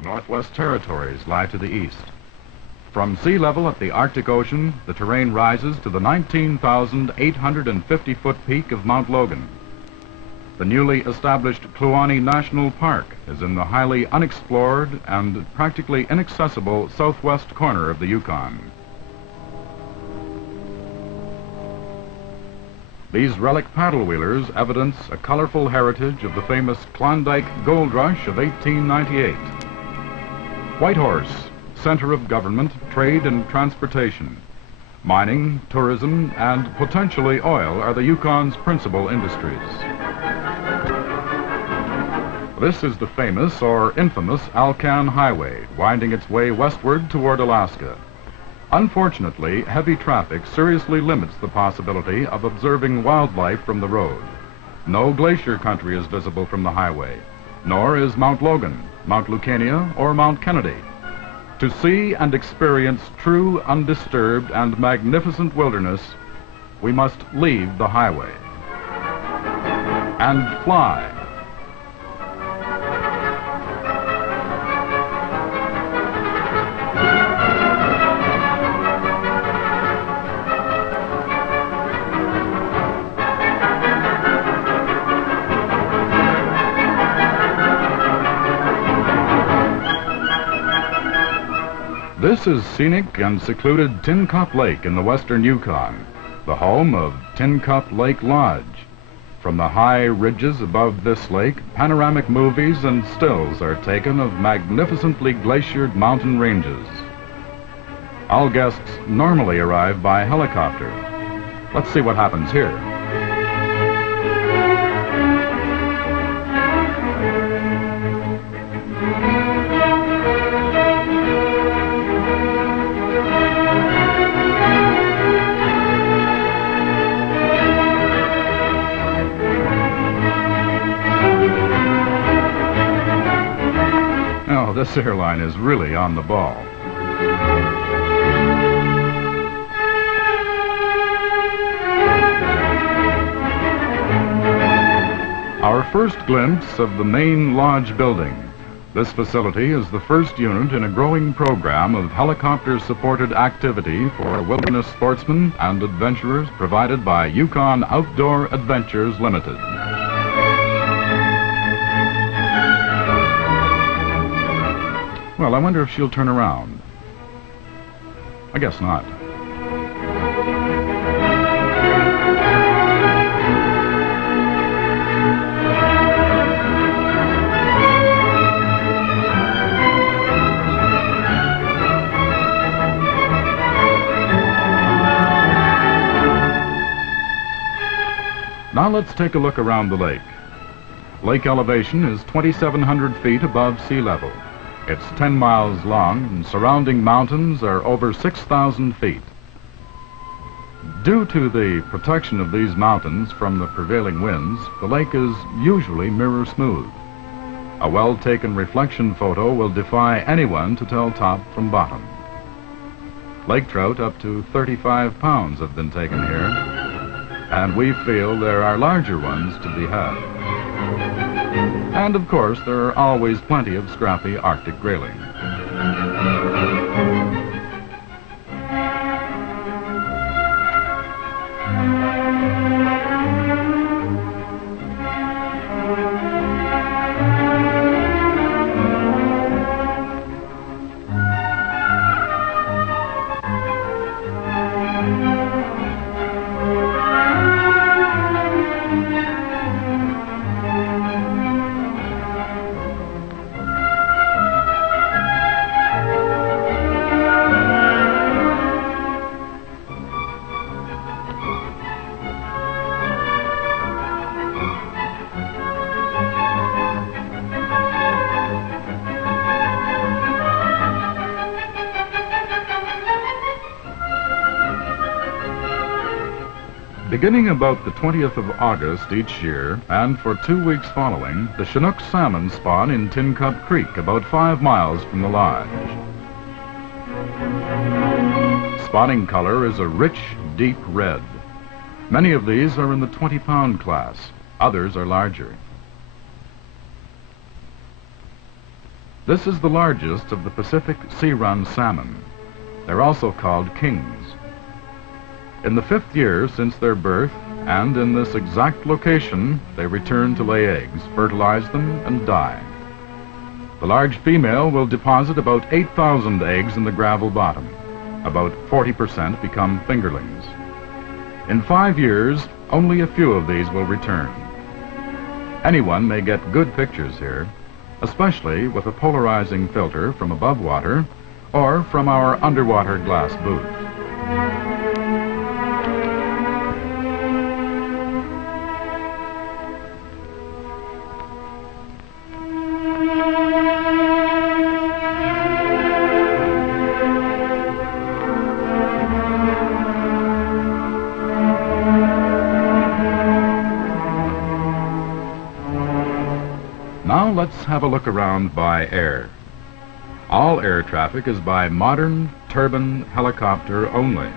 The Northwest Territories lie to the east. From sea level at the Arctic Ocean, the terrain rises to the 19,850-foot peak of Mount Logan. The newly established Kluane National Park is in the highly unexplored and practically inaccessible southwest corner of the Yukon. These relic paddle wheelers evidence a colorful heritage of the famous Klondike Gold Rush of 1898. Whitehorse, center of government, trade, and transportation. Mining, tourism, and potentially oil are the Yukon's principal industries. This is the famous or infamous Alcan Highway, winding its way westward toward Alaska. Unfortunately, heavy traffic seriously limits the possibility of observing wildlife from the road. No glacier country is visible from the highway, nor is Mount Logan, Mount Lucania, or Mount Kennedy. To see and experience true, undisturbed, and magnificent wilderness, we must leave the highway and fly. This is scenic and secluded Tincup Lake in the western Yukon, the home of Tincup Lake Lodge. From the high ridges above this lake, panoramic movies and stills are taken of magnificently glaciered mountain ranges. All guests normally arrive by helicopter. Let's see what happens here. This airline is really on the ball. Our first glimpse of the main lodge building. This facility is the first unit in a growing program of helicopter-supported activity for wilderness sportsmen and adventurers provided by Yukon Outdoor Adventures Limited. Well, I wonder if she'll turn around. I guess not. Now let's take a look around the lake. Lake elevation is 2,700 feet above sea level. It's 10 miles long, and surrounding mountains are over 6,000 feet. Due to the protection of these mountains from the prevailing winds, the lake is usually mirror smooth. A well-taken reflection photo will defy anyone to tell top from bottom. Lake trout up to 35 pounds have been taken here, and we feel there are larger ones to be had. And of course, there are always plenty of scrappy Arctic grayling. Beginning about the 20th of August each year, and for 2 weeks following, the Chinook salmon spawn in Tincup Creek, about 5 miles from the lodge. Spawning color is a rich, deep red. Many of these are in the 20-pound class. Others are larger. This is the largest of the Pacific sea-run salmon. They're also called kings. In the 5th year since their birth, and in this exact location, they return to lay eggs, fertilize them, and die. The large female will deposit about 8,000 eggs in the gravel bottom. About 40% become fingerlings. In 5 years, only a few of these will return. Anyone may get good pictures here, especially with a polarizing filter from above water or from our underwater glass booth. Now let's have a look around by air. All air traffic is by modern turbine helicopter only.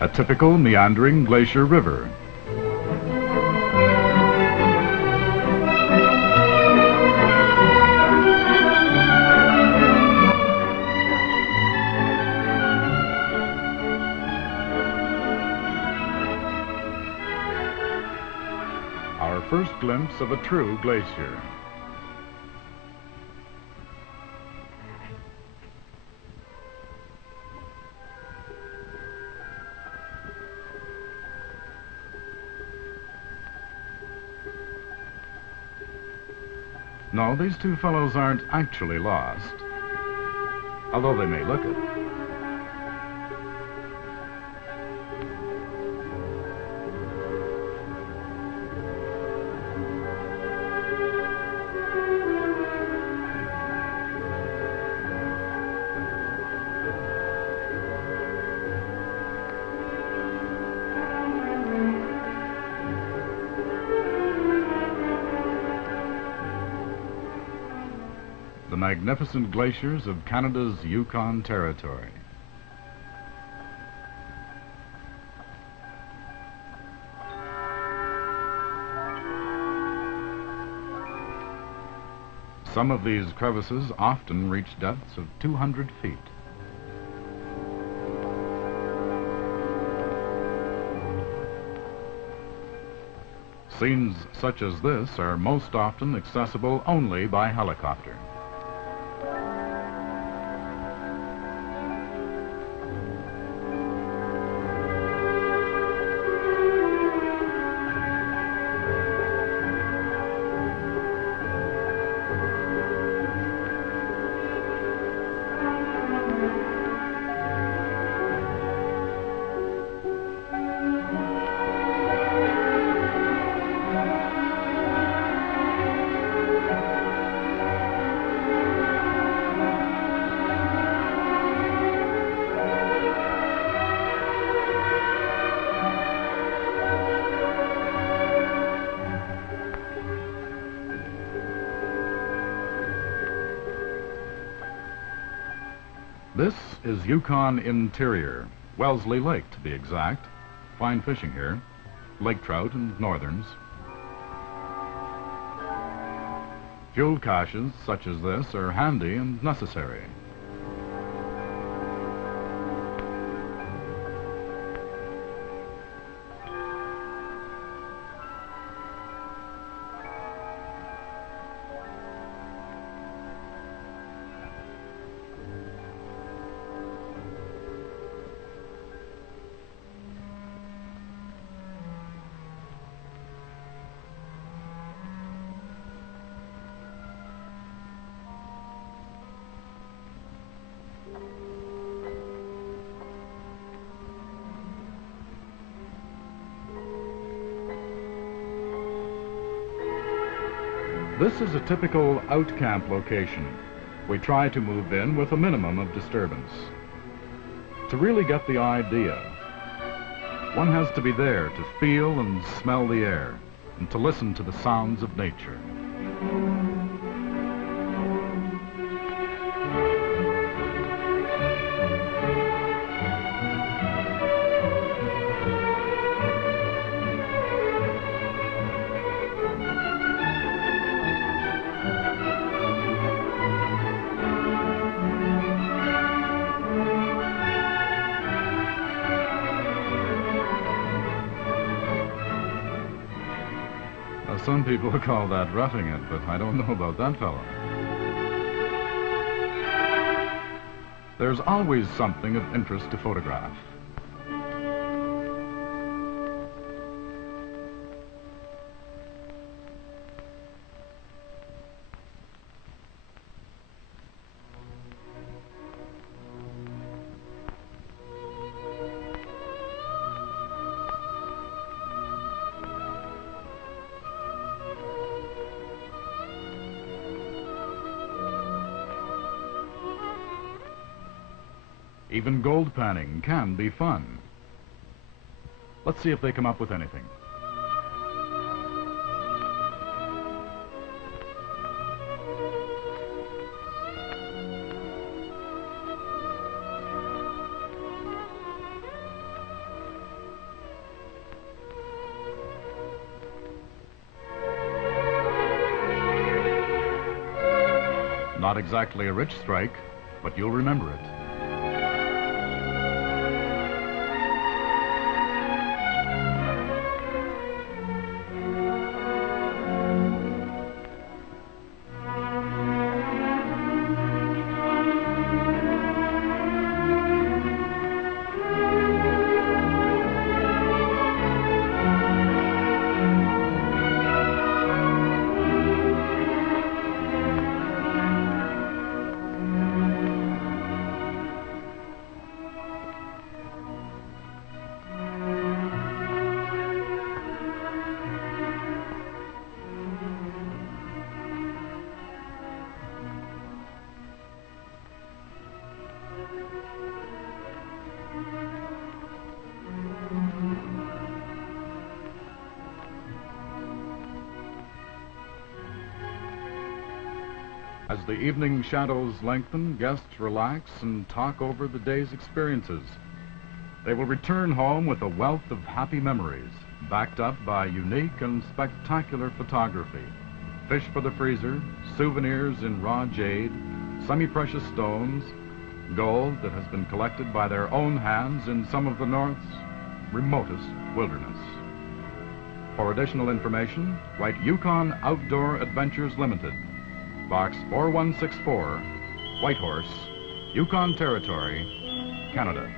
A typical meandering glacier river. Our first glimpse of a true glacier. No, these two fellows aren't actually lost, although they may look it. The magnificent glaciers of Canada's Yukon Territory. Some of these crevices often reach depths of 200 feet. Scenes such as this are most often accessible only by helicopter. This is Yukon Interior, Wellesley Lake to be exact. Fine fishing here, lake trout and northerns. Fuel caches such as this are handy and necessary. This is a typical out-camp location. We try to move in with a minimum of disturbance. To really get the idea, one has to be there to feel and smell the air and to listen to the sounds of nature. Some people call that roughing it, but I don't know about that fellow. There's always something of interest to photograph. Even gold panning can be fun. Let's see if they come up with anything. Not exactly a rich strike, but you'll remember it. As the evening shadows lengthen, guests relax and talk over the day's experiences. They will return home with a wealth of happy memories, backed up by unique and spectacular photography. Fish for the freezer, souvenirs in raw jade, semi-precious stones, gold that has been collected by their own hands in some of the North's remotest wilderness. For additional information, write Yukon Outdoor Adventures Limited, Box 4164, Whitehorse, Yukon Territory, Canada.